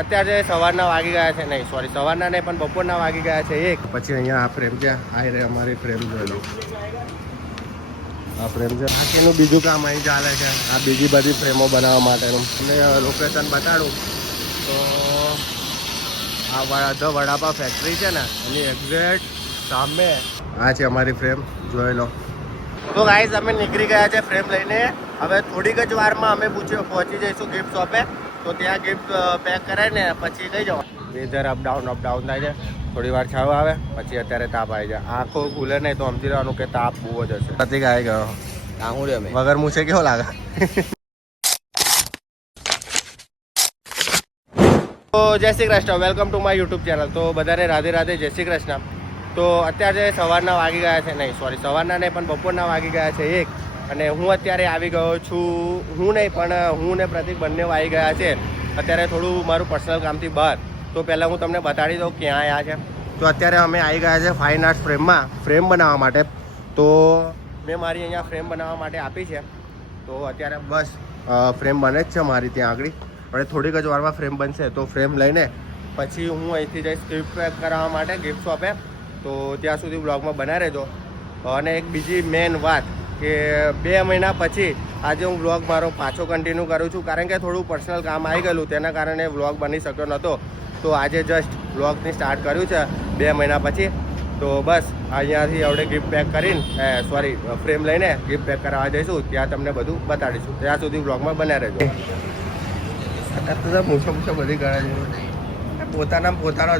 અત્યારે સવારના વાગી ગયા છે, નહીં સોરી સવારના નહીં પણ બપોરના વાગી ગયા છે 1. પછી અહીંયા આ ફ્રેમ છે, આ રે અમારી ફ્રેમ જોઈ લો. આ ફ્રેમ છે, બાકીનું બીજું કામ અહીં ચાલે છે. આ બીજી બધી ફ્રેમો બનાવવા માટેનું તમને લોકેશન બતાડું તો આ ધ વડાપાવ ફેક્ટરી છે ને એની એક્ઝેક્ટ સામે આ છે અમારી ફ્રેમ જોઈ લો. તો ગાઈઝ અમે નીકળી ગયા છે ફ્રેમ લઈને. હવે થોડીક જ વારમાં અમે પહોંચી જઈશું ગિફ્ટ શોપે. તો ત્યાં ગિફ્ટ પેક કરાવીને પછી કઈ જવા. વેધર અપડાઉન થાય છે. થોડી વાર છાવ આવે પછી અત્યારે તાપ આવી જાય. આંખો ખુલે નહીં તો સમજી રહેવાનું કે તાપ બહુ જ હશે. પ્રતિક આવી ગયો વગર મૂછે કેવો લાગે. તો જય Shri Krishna, welcome to my YouTube channel. તો બધાને રાધે રાધે, જય શ્રી કૃષ્ણ. તો અત્યારે સવારના વાગી ગયા છે, નહીં સોરી સવારના નહીં પણ બપોરના વાગી ગયા છે 1. અને હું અત્યારે આવી ગયો છું. હું નહીં પણ હું ને પ્રતિક બંને આવી ગયા છે અત્યારે થોડું મારું પર્સનલ કામથી બહાર. તો પહેલાં હું તમને બતાડી દઉં ક્યાં આવ્યા છે. તો અત્યારે અમે આવી ગયા છે ફાઇન આર્ટ્સ ફ્રેમમાં ફ્રેમ બનાવવા માટે. તો મેં મારી અહીંયા ફ્રેમ બનાવવા માટે આપી છે. તો અત્યારે બસ ફ્રેમ બને જ છે મારી ત્યાં આગળ. હવે થોડીક જ વારમાં ફ્રેમ બનશે તો ફ્રેમ લઈને પછી હું અહીંથી જઈશ ગિફ્ટ પેક કરાવવા માટે ગિફ્ટ શોપે. તો ત્યાં સુધી બ્લોગમાં બનાવી રહેજો. અને એક બીજી મેન વાત કે 2 મહિના પછી આજે હું વ્લોગ મારો પાછો કન્ટિન્યુ કરું છું, કારણ કે થોડું પર્સનલ કામ આવી ગયેલું તેના કારણે વ્લોગ બની શક્યો નહોતો. તો આજે જસ્ટ વ્લોગની સ્ટાર્ટ કર્યું છે 2 મહિના પછી. તો બસ અહીંયાથી આપણે ગિફ્ટ પેક કરીને સોરી ફ્રેમ લઈને ગિફ્ટ પેક કરાવવા જઈશું. ત્યાં તમને બધું બતાડીશું. ત્યાં સુધી વ્લોગમાં બન્યા રહેજો. અત્યારે તો મૂછો બધી કરે છે પોતાનો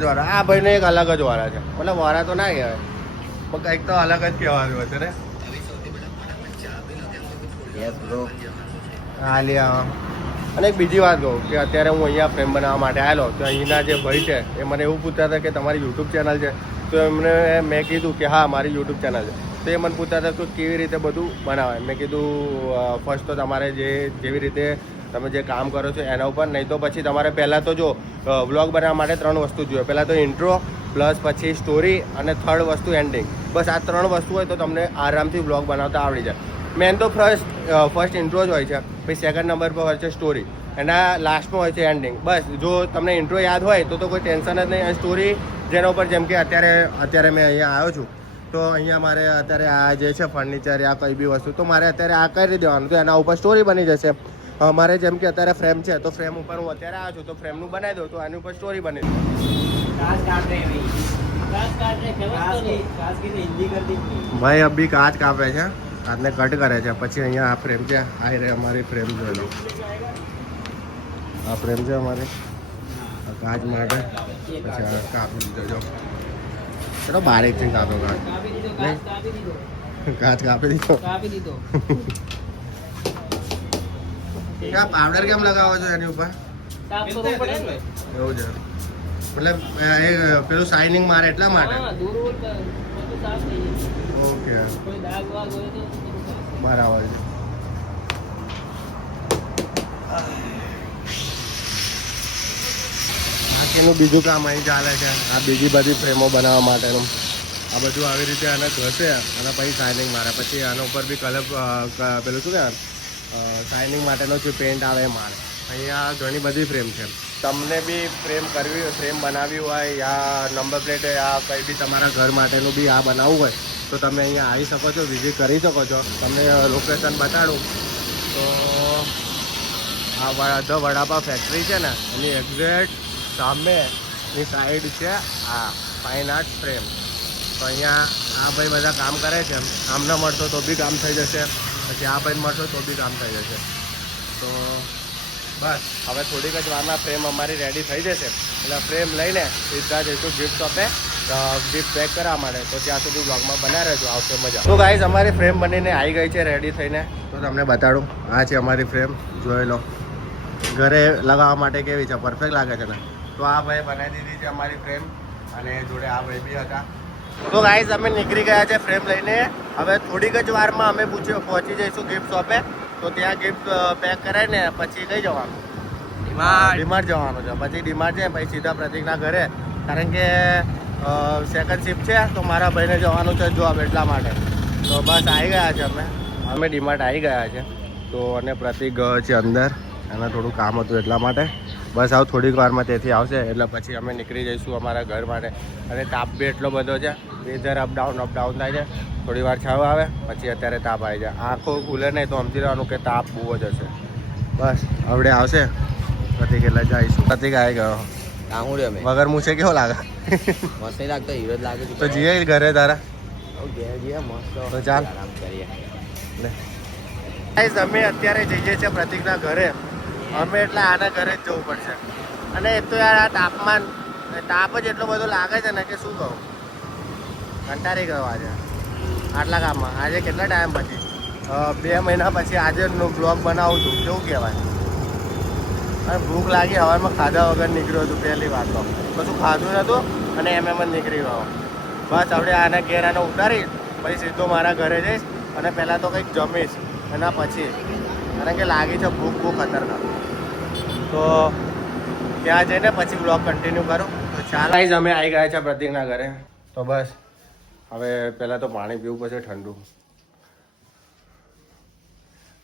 જ વાળા. આ ભાઈને એક અલગ જ વાળા છે, મતલબ વાળા તો ના કહેવાય પણ કંઈક તો અલગ જ કહેવાનું હશે ને. હા લ્યા. અને એક બીજી વાત કહું કે અત્યારે હું અહીંયા ફ્રેમ બનાવવા માટે આવેલો તો અહીંના જે ભાઈ છે એ મને એવું પૂછતા હતા કે તમારી યુટ્યુબ ચેનલ છે. તો એમને મેં કીધું કે હા મારી યુટ્યુબ ચેનલ છે. તો એ મને પૂછતા હતા કે કેવી રીતે બધું બનાવાય. મેં કીધું ફર્સ્ટ તો તમારે જેવી રીતે તમે જે કામ કરો છો એના ઉપર, નહીં તો પછી તમારે પહેલાં તો જો વ્લોગ બનાવવા માટે 3 વસ્તુ જોઈએ. પહેલાં તો ઇન્ટ્રો પ્લસ પછી સ્ટોરી અને થર્ડ વસ્તુ એન્ડિંગ. બસ આ 3 વસ્તુ હોય તો તમને આરામથી વ્લોગ બનાવતા આવડી જાય. મેન તો ફર્સ્ટ ઇન્ટ્રો જ હોય છે, પછી સેકન્ડ નંબર પર હોય છે સ્ટોરી, એના લાસ્ટમાં હોય છે એન્ડિંગ. બસ જો તમને ઇન્ટ્રો યાદ હોય તો કોઈ ટેન્શન જ નહીં. અને સ્ટોરી જેના ઉપર જેમ કે અત્યારે મેં અહીંયા આવ્યો છું તો અહીંયા મારે અત્યારે આ જે છે ફર્નિચર યા કંઈ બી વસ્તુ તો મારે અત્યારે આ કરી દેવાનું તો એના ઉપર સ્ટોરી બની જશે. મારે જેમ કે અત્યારે ફ્રેમ છે તો ફ્રેમ ઉપર હું અત્યારે આવ્યો છું તો ફ્રેમનું બનાવી દઉં તો આની ઉપર સ્ટોરી બની દઉં. ભાઈ અભી કાચ કાપે છે, કાચને કટ કરે છે. પછી અહીંયા આ ફ્રેમ છે, આ રે અમારી ફ્રેમ જોઈ લો. આ ફ્રેમ છે અમારી કાચ માટે. પછી આ કાપી દીધો ચલો બારીકથી કાપો કાચ. કાચ કાપી દીધો. क्या पाउडर केम लगाવો છો એની ઉપર? એવું છે મતલબ પેલું શાઇનિંગ મારે એટલા માટે. ઓકે બરાબર છે. બાકીનું બીજું કામ અહીં ચાલે છે. આ બીજી બધી ફ્રેમો બનાવવા માટેનું આ બધું આવી રીતે આને ઘસે અને પછી શાઇનિંગ મારે. પછી આના ઉપર બી કલર પેલું શું કે શાઇનિંગ માટેનો જે પેન્ટ આવે એ મારે. અહીંયા ઘણી બધી ફ્રેમ છે. તમને બી ફ્રેમ બનાવવી હોય યા નંબર પ્લેટ યા કંઈ બી તમારા ઘર માટેનું બી આ બનાવવું હોય તો તમે અહીંયા આવી શકો છો, વિઝિટ કરી શકો છો. તમને લોકેશન બતાડું તો આ ધ વડાપાવ ફેક્ટરી છે ને એની એક્ઝેક્ટ સામેની સાઈડ છે આ ફાઇન આર્ટ્સ ફ્રેમ. તો અહીંયા આ ભાઈ બધા કામ કરે છે. આમને મળશો તો બી કામ થઈ જશે, પછી આ ભાઈ મળશો તો બી કામ થઈ જશે. તો બસ હવે થોડીક જ વારમાં ફ્રેમ અમારી રેડી થઈ જશે એટલે ફ્રેમ લઈને સીધા જઈશું ગિફ્ટ શોપે ગિફ્ટ પેક કરવા માટે. તો ત્યાં સુધી બ્લોગમાં બનાવી રહેજો, આવશે મજા. તો ગાઈઝ અમારી ફ્રેમ બનીને આવી ગઈ છે રેડી થઈને. તો તમને બતાડું આ છે અમારી ફ્રેમ જોઈ લો. ઘરે લગાવવા માટે કેવી છે, પરફેક્ટ લાગે છે ને. તો આ ભાઈ બનાવી દીધી છે અમારી ફ્રેમ અને જોડે આ ભાઈ બી હતા. તો ગાઈઝ અમે નીકળી ગયા છે ફ્રેમ લઈને. હવે થોડીક જ વારમાં અમે પહોંચી જઈશું ગિફ્ટ શોપે. તો ત્યાં ગિફ્ટ પેક કરાવીને પછી કઈ જવાનું ડીમાર્ટ જવાનું છે. પછી ડીમાર્ટ છે પછી સીધા પ્રતિકના ઘરે, કારણ કે સેકન્ડ શિફ્ટ છે તો મારા ભાઈને જવાનું છે જોબ એટલા માટે. તો બસ આવી ગયા છે અમે ડીમાર્ટ આવી ગયા છે. તો અને પ્રતિક ગયો છે અંદર, એના થોડું કામ હતું એટલા માટે. બસ આવું થોડીક વારમાં તેથી આવશે એટલે પછી અમે નીકળી જઈશું અમારા ઘર માટે. અને તાપ બી એટલો બધો છે, વેધર અપડાઉન થાય છે. થોડી વાર છાવ આવે પછી અત્યારે તાપ આવી જાય. આંખો ખુલે નહીં તો સમજી લેવાનું કે તાપ બહુ જ હશે. બસ હવે આવશે પ્રતિક એટલે જઈશું. પ્રતિક આવી ગયો વગર મૂછે કેવો લાગે? મસ્ત લાગતો હીરો લાગે તો જઈએ ઘરે તારા. મસ્ત તો ચાલ આરામ કરીએ. અમે અત્યારે જઈએ છીએ પ્રતિકના ઘરે. અમે એટલે આના ઘરે જ જવું પડશે. અને એક તો યાર આ તાપમાન તાપ જ એટલો બધો લાગે છે ને કે શું કહું, કંટાળી ગયો આજે આટલા કામમાં. આજે કેટલા ટાઈમ પછી 2 મહિના પછી આજે બ્લોગ બનાવું છું. કેવું કહેવાય. અને ભૂખ લાગી, હવામાં ખાધા વગર નીકળ્યો હતું. પહેલી વાત તો કશું ખાધું નહોતું અને એમ જ નીકળી ગયો. બસ હવે આને ઘેર આને ઉતારી પછી સીધો મારા ઘરે જઈશ અને પહેલાં તો કંઈક જમીશ એના પછી, કારણ કે લાગી છે ભૂખ બહુ ખતરનાક. તો ત્યાં જઈને પછી બ્લોગ કન્ટિન્યુ કરું. તો ચાલ ગાઈઝ અમે આવી ગયા છે પ્રતિકના ઘરે. તો બસ હવે પહેલાં તો પાણી પીવું પછી ઠંડુ.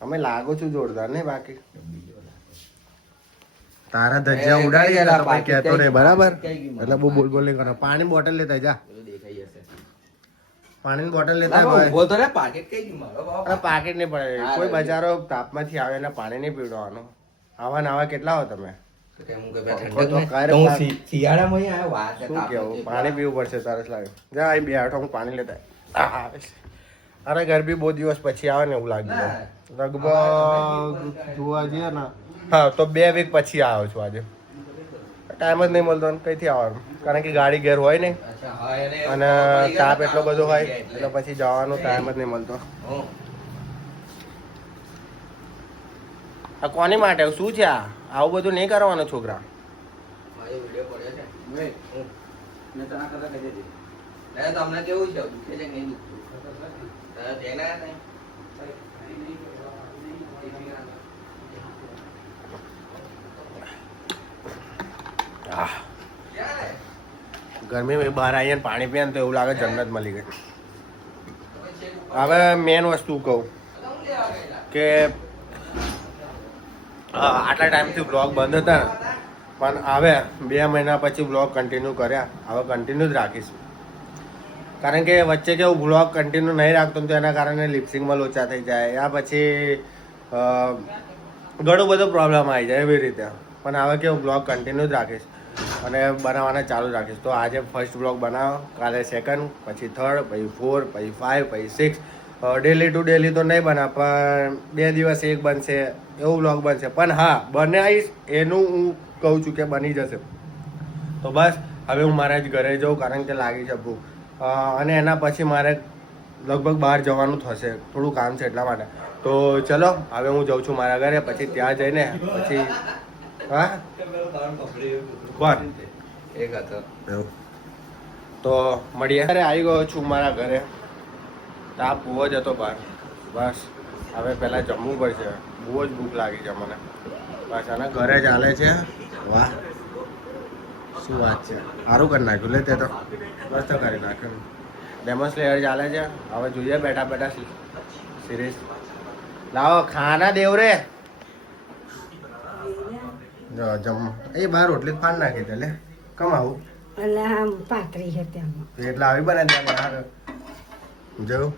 અમે લાગુ છું જોરદાર નહીં બાકી તારા ધજ્જા ઉડાડી ભાઈ કહેતો નહીં બરાબર. એટલે બહુ બોલ નહીં કરો. પાણી બોટલ લેતા જા. પાણીની બોટલ લેતા પાકેટ નહીં પડે. કોઈ બજારો તાપમાંથી આવે ને પાણી નહીં પીવડાવવાનું. આવા નાવા કેટલા હો તમે? પાણી પીવું પડશે તરસ લાગે. જા અહીં બે આઠો હું પાણી લેતા. અરે ઘર બી બહુ દિવસ પછી આવે ને એવું લાગ્યું. લગભગ જોવા જઈએ ને હા તો 2 વીક પછી આવ્યો છું. આજે ટાઈમ જ નહીં મળતો કઈથી આવવાનું, કારણ કે ગાડી ઘેર હોય નહીં અને તાપ એટલો બધો હોય એટલે પછી જવાનો ટાઈમ જ નહીં મળતો. આ કોની માટે શું છે? આવું બધું નહીં કરવાનું છોકરા. તમને કેવું છે? દુખે છે નહીં દુખતું? ગરમી બહાર આવીએ ને પાણી પીએ ને તો એવું લાગે જન્નત મળી ગઈ. હવે મેન વસ્તુ કહું કે આટલા ટાઈમથી બ્લોગ બંધ હતા પણ હવે 2 મહિના પછી બ્લોગ કન્ટિન્યુ કર્યા. હવે કન્ટિન્યુ જ રાખીશ, કારણ કે વચ્ચે કેવું બ્લોગ કન્ટિન્યુ નહીં રાખતો તો એના કારણે લિપસિંગમાં લોચા થઈ જાય, યા પછી ઘણો બધો પ્રોબ્લેમ આવી જાય એવી રીતે. પણ હવે કેવું બ્લોગ કન્ટિન્યુ જ રાખીશ અને બનાવવાના ચાલુ રાખીશ. તો આજે ફર્સ્ટ બ્લોગ બનાવો, કાલે સેકન્ડ, પછી 3rd, પછી 4, પછી 5, પછી 6. ડેલી ટુ ડેલી તો નહીં બના પણ 2 દિવસ એક બનશે એવું બ્લોગ બનશે. પણ હા બનાવીશ એનું હું કહું છું કે બની જશે. તો બસ હવે હું મારા જ ઘરે જાઉં, કારણ કે લાગી છે ભૂખ. અને એના પછી મારે લગભગ બહાર જવાનું થશે, થોડું કામ છે એટલા માટે. તો ચલો હવે હું જાઉં છું મારા ઘરે. પછી ત્યાં જઈને પછી હા કોણ એક હતો તો મળીએ. અરે આવી ગયો છું મારા ઘરે. તાપ બહુ જ હતો બહાર. બસ હવે પહેલાં જમવું પડશે, બહુ જ ભૂખ લાગી છે મને. બસ અને ઘરે ચાલે છે. વાહ શું વાત છે, સારું કરી નાખ્યું લે તે તો મસ્ત કરી નાખ્યું. ડેમો સ્લેયર ચાલે છે. હવે જોઈએ બેઠા બેઠા સિરીઝ. લાવો ખાના દેવ રે. જો જમ એ બહાર રોટલી પાન નાખી દે લે. કમ આવું એટલે આમ પાતળી છે તેમાં એટલે આવી બને ત્યાં જવું.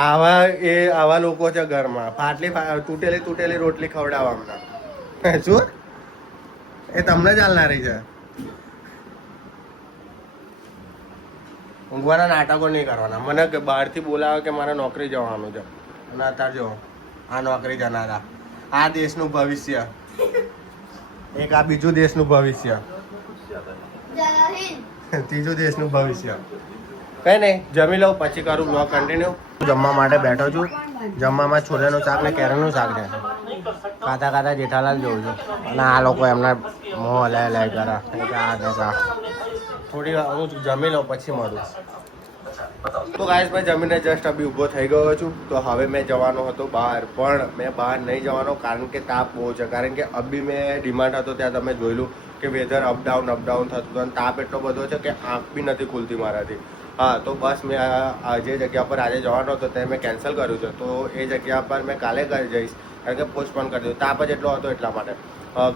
આવા લોકો છે ઘરમાં. તૂટેલી રોટલી ખવડાવવા હમણાં શું એ તમને ચાલનારી છે. ઊંઘવાના નાટકો નહીં કરવાના. મને બહારથી બોલાવે કે મારે નોકરી જવાનું છે અને અત્યારે જો આ નોકરી જનારા, આ દેશનું ભવિષ્ય, એક આ બીજું દેશનું ભવિષ્ય, ત્રીજું દેશનું ભવિષ્ય. કઈ નહીં જમી લઉં પછી કરું બ્લોગ કન્ટિન્યુ. જમવા માટે બેઠો છું. જમવામાં છોલેનું શાક ને કેરનું શાક છે. ખાતા જેઠાલાલ જોઉં છું અને આ લોકો એમના મોં હલાય કરા. થોડી વાર હું જમી લઉં પછી મળું. તો ગાઈસ મેં જમીને જસ્ટ અભી ઊભો થઈ ગયો છું. તો હવે મેં જવાનો હતો બહાર, પણ મેં બહાર નહીં જવાનો કારણ કે તાપ બહુ છે. કારણ કે અભી મેં ડિમાન્ડ હતો ત્યાં તમે જોયેલું કે વેધર અપડાઉન થતું હતું અને તાપ એટલો બધો છે કે આંખ બી નથી ખુલતી મારાથી. હા, તો બસ મેં જે જગ્યા પર આજે જવાનો હતો તે મેં કેન્સલ કર્યું છે. તો એ જગ્યા પર મેં કાલે જઈશ, કારણ કે પોસ્ટપોન કરી દીધું. તાપ જ એટલો હતો એટલા માટે.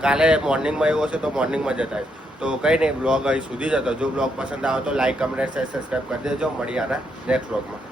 કાલે મોર્નિંગમાં એવું હશે તો મોર્નિંગમાં જતા આવીશ. તો કંઈ નહીં, બ્લોગ અહીં સુધી જ હતો. જો બ્લોગ પસંદ આવે તો લાઈક, કમેન્ટ, શેર, સબસ્ક્રાઈબ કરી દેજો. મળીએ આના નેક્સ્ટ બ્લોગમાં.